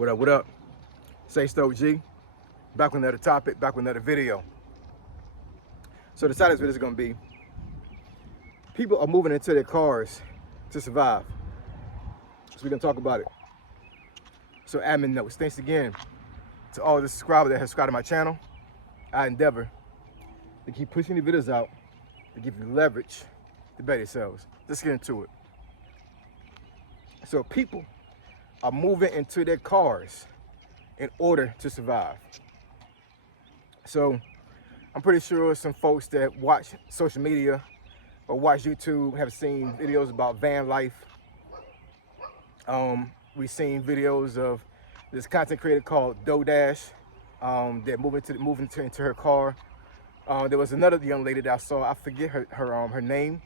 What up, what up? Say Stoke G. Back with another topic, back with another video. So the title of this video is going to be, people are moving into their cars to survive. So we're going to talk about it. So admin notes. Thanks again to all the subscribers that have subscribed to my channel. I endeavor to keep pushing the videos out to give you leverage to better yourselves. Let's get into it. So people are moving into their cars in order to survive. So I'm pretty sure some folks that watch social media or watch YouTube have seen videos about van life. We've seen videos of this content creator called DoDash that moving into her car. There was another young lady that I saw. I forget her name,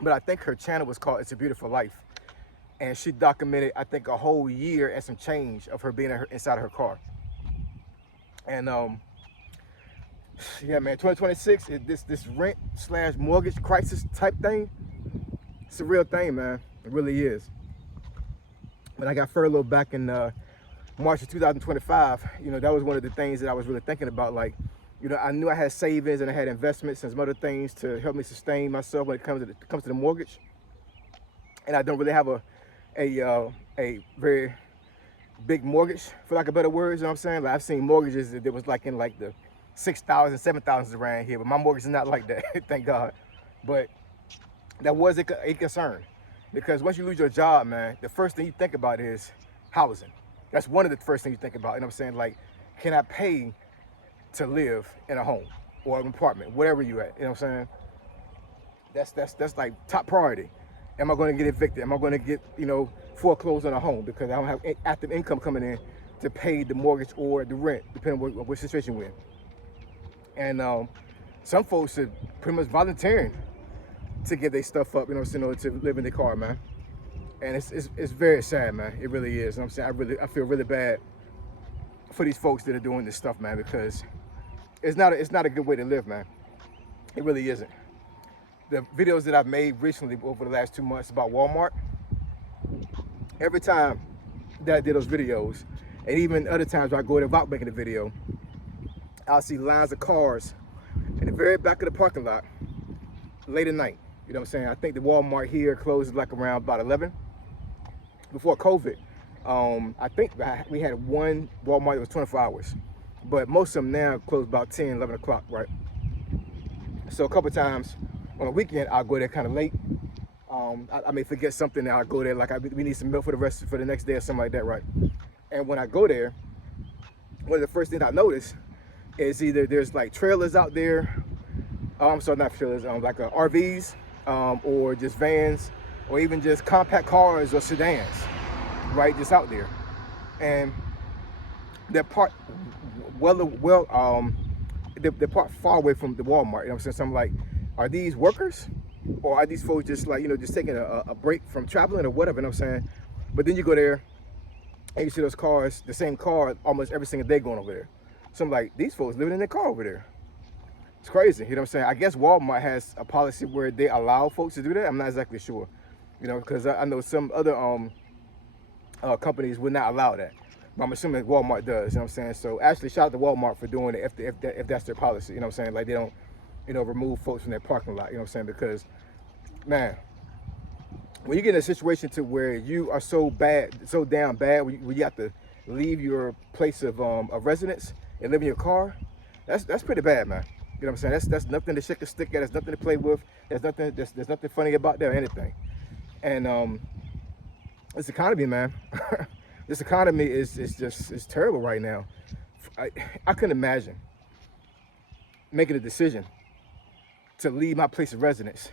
but I think her channel was called It's a Beautiful Life. And she documented, I think, a whole year and some change of her being inside of her car. And yeah, man, 2026, this rent/mortgage crisis type thing, it's a real thing, man. It really is. When I got furloughed back in March of 2025, you know, that was one of the things that I was really thinking about. Like, you know, I knew I had savings and I had investments and some other things to help me sustain myself when it comes to the mortgage. And I don't really have a very big mortgage, for lack of better words, you know what I'm saying? Like, I've seen mortgages that was like in like the 6,000, 7,000s around here, but my mortgage is not like that, thank God. But that was a concern, because once you lose your job, man, the first thing you think about is housing. That's one of the first things you think about, you know what I'm saying? Like, can I pay to live in a home or an apartment, wherever you at, you know what I'm saying? That's like top priority. Am I going to get evicted? Am I going to get, you know, foreclosed on a home because I don't have active income coming in to pay the mortgage or the rent, depending on what situation we're in? And some folks are pretty much volunteering to get their stuff up, you know, in order to live in their car, man. And it's very sad, man. It really is. You know what I'm saying? I feel really bad for these folks that are doing this stuff, man, because it's not a good way to live, man. It really isn't. The videos that I've made recently over the last 2 months about Walmart, every time that I did those videos, and even other times where I go there without making a video, I'll see lines of cars in the very back of the parking lot late at night. You know what I'm saying? I think the Walmart here closes like around about 11. Before COVID, I think we had one Walmart that was 24 hours, but most of them now close about 10, 11 o'clock, right? So a couple times on a weekend, I'll go there kind of late. I may forget something, and I'll go there like we need some milk for the next day or something like that, right? And when I go there, one of the first things I notice is either there's like trailers out there. I'm sorry, not trailers, like RVs, or just vans, or even just compact cars or sedans, right, just out there. And they're parked they're parked far away from the Walmart. You know what I'm saying? So I'm like, are these workers, or are these folks just like, you know, just taking a break from traveling or whatever? You know what I'm saying? But then you go there and you see those cars, the same car, almost every single day going over there. So I'm like, these folks living in their car over there. It's crazy, you know what I'm saying? I guess Walmart has a policy where they allow folks to do that. I'm not exactly sure, you know, because I know some other companies would not allow that. But I'm assuming Walmart does, you know what I'm saying? So actually, shout out to Walmart for doing it if that's their policy, you know what I'm saying? Like, they don't, you know, remove folks from their parking lot, you know what I'm saying? Because, man, when you get in a situation to where you are so damn bad, when you have to leave your place of residence and live in your car, that's pretty bad, man. You know what I'm saying? That's nothing to shake a stick at. That's nothing to play with. There's nothing funny about that or anything. And this economy, man, this economy is terrible right now. I couldn't imagine making a decision to leave my place of residence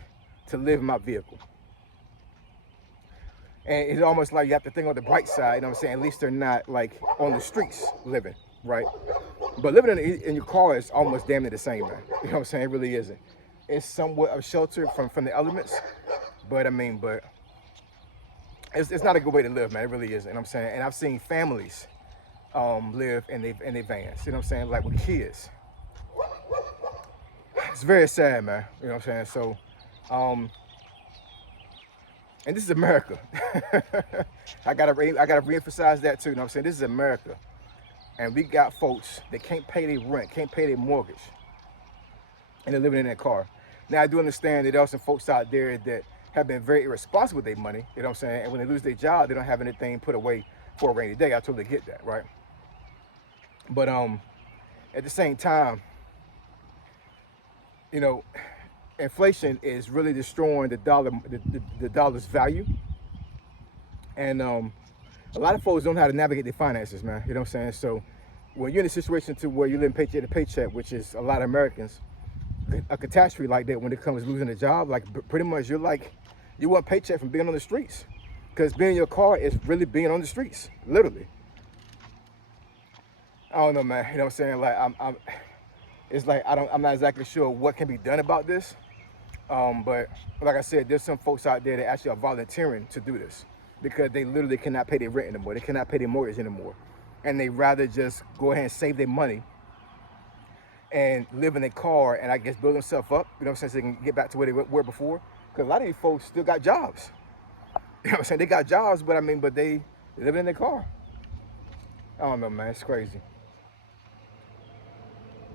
to live in my vehicle. And it's almost like you have to think on the bright side, you know what I'm saying? At least they're not like on the streets living, right? But living in your car is almost damn near the same, man. You know what I'm saying? It really isn't. It's somewhat of shelter from the elements, but I mean, it's not a good way to live, man. It really isn't. You know what I'm saying? And I've seen families live in their vans. You know what I'm saying? Like with kids. It's very sad, man. You know what I'm saying? So And this is America. I gotta reemphasize that too. You know what I'm saying? This is America. And we got folks that can't pay their rent, can't pay their mortgage, and they're living in their car. Now, I do understand that there are some folks out there that have been very irresponsible with their money, you know what I'm saying? And when they lose their job, they don't have anything put away for a rainy day. I totally get that, right? But at the same time, you know, inflation is really destroying the dollar, the dollar's value. And a lot of folks don't know how to navigate their finances, man. You know what I'm saying? So when you're in a situation to where you're living paycheck to paycheck, which is a lot of Americans, a catastrophe like that when it comes to losing a job, like pretty much you're like, you want paycheck from being on the streets. Because being in your car is really being on the streets, literally. I don't know, man. You know what I'm saying? Like it's like I'm not exactly sure what can be done about this. But like I said, there's some folks out there that actually are volunteering to do this because they literally cannot pay their rent anymore. They cannot pay their mortgage anymore. And they rather just go ahead and save their money and live in a car and I guess build themselves up, you know what I'm saying, so they can get back to where they were before. Because a lot of these folks still got jobs. You know what I'm saying? They got jobs, but they living in their car. I don't know, man. It's crazy.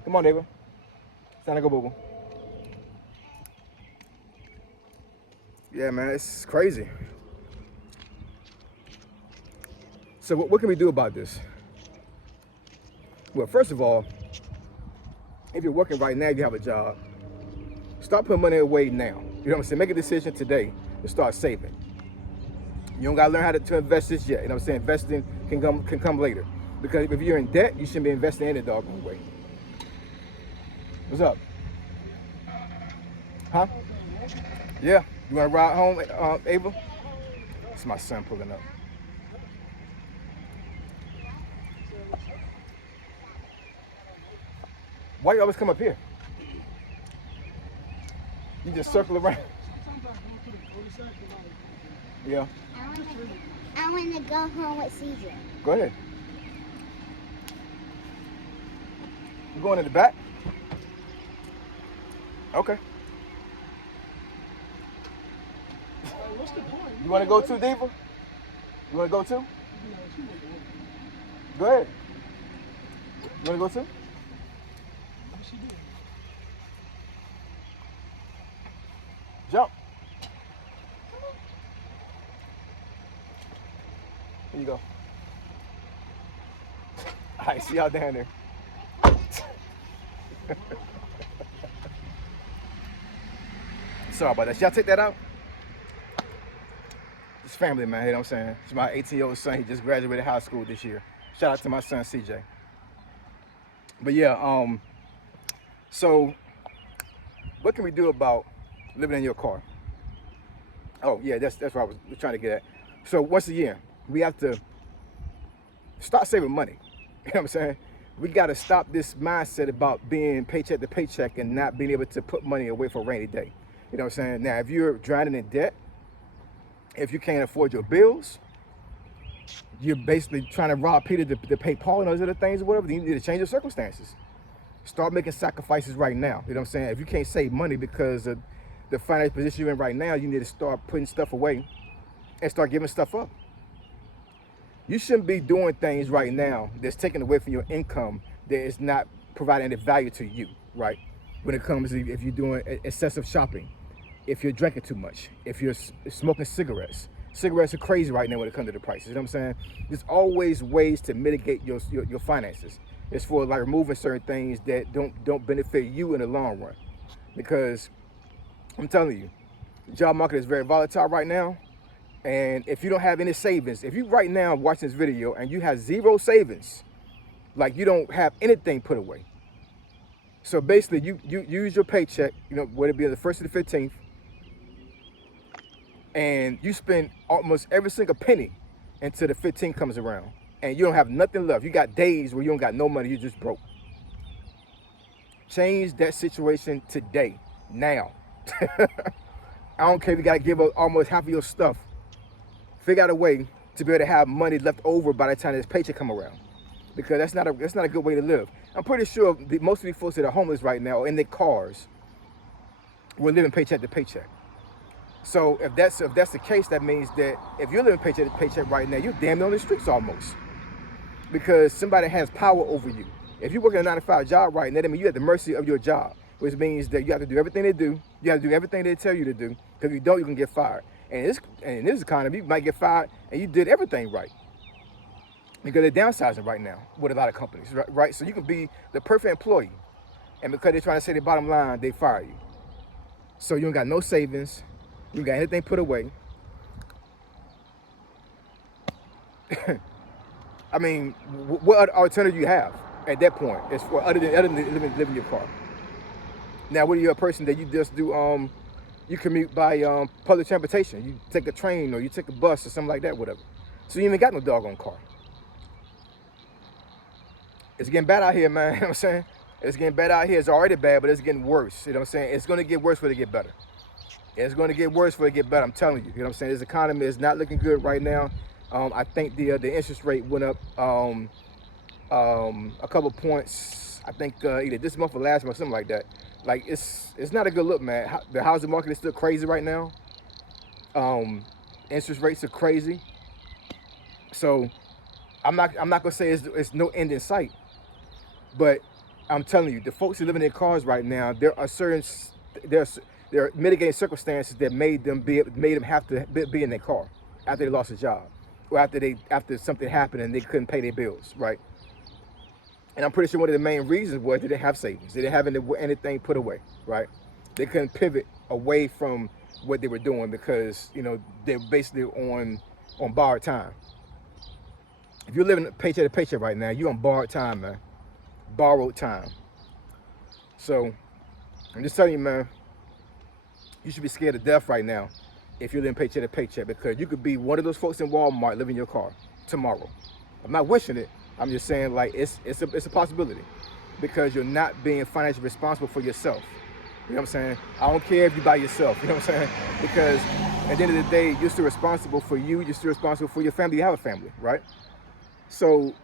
Come on, neighbor. It's time to go, boo-boo. Yeah, man, it's crazy. So what can we do about this? Well, first of all, if you're working right now, you have a job, start putting money away now. You know what I'm saying? Make a decision today to start saving. You don't gotta learn how to invest this yet. You know what I'm saying? Investing can come later. Because if you're in debt, you shouldn't be investing any doggone way. What's up? Huh? Yeah. You wanna ride home, Ava? It's my son pulling up. Why you always come up here? You just circle around. Yeah. I want to go home with CJ. Go ahead. You going in the back? Okay. What's the point? You want to go too, Diva? You want to go too? Go ahead. You want to go too? Jump. Here you go. All right, see y'all down there. Sorry about that. Should y'all take that out? It's family, man. You know what I'm saying? It's my 18-year-old son. He just graduated high school this year. Shout out to my son, CJ. But yeah, so what can we do about living in your car? Oh yeah, that's what I was trying to get at. So once again, we have to start saving money. You know what I'm saying? We got to stop this mindset about being paycheck to paycheck and not being able to put money away for a rainy day. You know what I'm saying? Now, if you're drowning in debt, if you can't afford your bills, you're basically trying to rob Peter to pay Paul and those other things or whatever, you need to change your circumstances. Start making sacrifices right now. You know what I'm saying? If you can't save money because of the financial position you're in right now, you need to start putting stuff away and start giving stuff up. You shouldn't be doing things right now that's taken away from your income that is not providing any value to you, right? When it comes to if you're doing excessive shopping, if you're drinking too much, if you're smoking cigarettes. Cigarettes are crazy right now when it comes to the prices, you know what I'm saying? There's always ways to mitigate your finances. It's for like removing certain things that don't benefit you in the long run. Because I'm telling you, the job market is very volatile right now. And if you don't have any savings, if you right now watching this video and you have zero savings, like you don't have anything put away. So basically you use your paycheck, you know, whether it be the 1st or the 15th, and you spend almost every single penny until the 15th comes around. And you don't have nothing left. You got days where you don't got no money, you just broke. Change that situation today, now. I don't care if you gotta give up almost half of your stuff. Figure out a way to be able to have money left over by the time this paycheck come around, because that's not a good way to live. I'm pretty sure most of these folks that are homeless right now or in their cars, we're living paycheck to paycheck. So if that's the case, that means that if you're living paycheck to paycheck right now, you're damn near on the streets almost, because somebody has power over you. If you're working a 9-to-5 job right now, that means you're at the mercy of your job, which means that you have to do everything they do. You have to do everything they tell you to do, because if you don't, you can get fired. And in this economy, you might get fired and you did everything right, because they're downsizing right now with a lot of companies, right? So you can be the perfect employee, and because they're trying to say the bottom line, they fire you. So you ain't got no savings, you ain't got anything put away. I mean, what alternative you have at that point is for other than living in your car? Now, what are you, a person that you just do you commute by public transportation? You take a train or you take a bus or something like that, whatever. So you ain't even got no doggone car. It's getting bad out here, man. You know what I'm saying? It's getting bad out here. It's already bad, but it's getting worse. You know what I'm saying? It's going to get worse before it get better. It's going to get worse before it get better. I'm telling you. You know what I'm saying? This economy is not looking good right now. I think the interest rate went up a couple points. I think either this month or last month, something like that. Like it's not a good look, man. The housing market is still crazy right now. Interest rates are crazy. So I'm not gonna say it's no end in sight, but I'm telling you, the folks who live in their cars right now, there are mitigating circumstances that made them have to be in their car after they lost a job, or after something happened and they couldn't pay their bills, right? And I'm pretty sure one of the main reasons was they didn't have savings. They didn't have anything put away, right? They couldn't pivot away from what they were doing because, you know, they're basically on borrowed time. If you're living paycheck to paycheck right now, you're on borrowed time, man. Borrowed time. So I'm just telling you, man, you should be scared to death right now if you're living paycheck to paycheck, because you could be one of those folks in Walmart living in your car tomorrow. I'm not wishing it. I'm just saying, like, it's a possibility, because you're not being financially responsible for yourself. You know what I'm saying? I don't care if you're by yourself. You know what I'm saying? Because at the end of the day, you're still responsible for you. You're still responsible for your family. You have a family, right? So,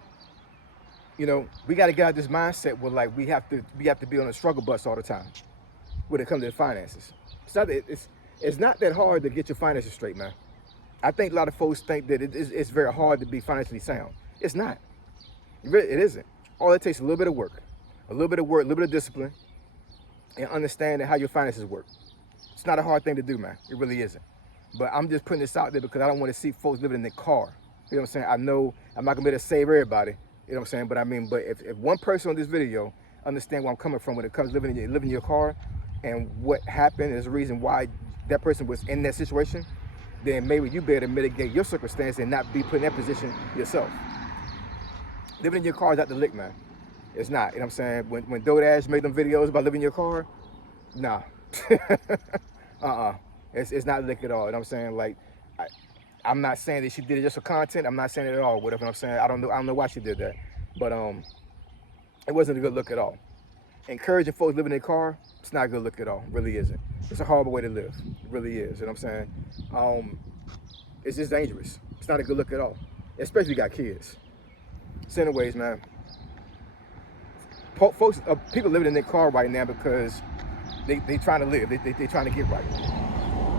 you know, we got to get out of this mindset where, like, we have to be on a struggle bus all the time when it comes to the finances. It's not that hard to get your finances straight, man. I think a lot of folks think that it's very hard to be financially sound. It's not. It isn't. All it takes is a little bit of work, a little bit of discipline, and understanding how your finances work. It's not a hard thing to do, man. It really isn't. But I'm just putting this out there because I don't want to see folks living in their car. You know what I'm saying? I know I'm not gonna be able to save everybody. You know what I'm saying? But I mean, if one person on this video understand where I'm coming from when it comes to living in your car, and what happened is the reason why that person was in that situation, then maybe you better mitigate your circumstance and not be put in that position yourself. Living in your car is not the lick, man. It's not. You know what I'm saying? When DoorDash made them videos about living in your car, nah. It's not lick at all. You know what I'm saying? Like, I'm not saying that she did it just for content. I'm not saying it at all. Whatever. You know what I'm saying? I don't know why she did that. But it wasn't a good look at all. Encouraging folks living in their car, it's not a good look at all. It really isn't. It's a horrible way to live. It really is. You know what I'm saying? It's just dangerous. It's not a good look at all. Especially if you got kids. So anyways, man, folks, people living in their car right now because they trying to live. They trying to get right.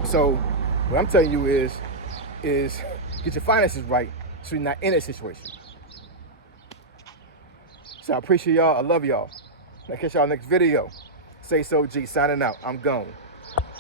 So what I'm telling you is get your finances right so you're not in a situation. So I appreciate y'all. I love y'all. I'll catch y'all next video. Say so G, signing out. I'm gone.